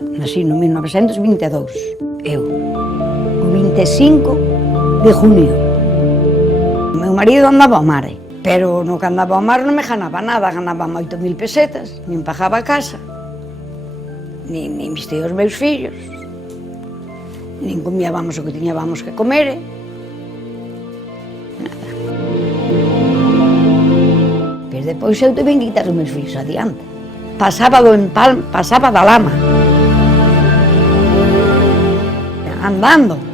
Nasí no 1922. Eu, o 25 de junio. O meu marido andaba ao mar, pero no que andaba ao mar non me ganaba nada, ganaba 8.000 pesetas, nin pagaba a casa, nin vestía os meus fillos, nin comíamos o que tiñábamos que comer. Nada. Pero depois eu tive que quitar os meus fillos adiante. Pasaba do empalme, pasaba da lama, andando.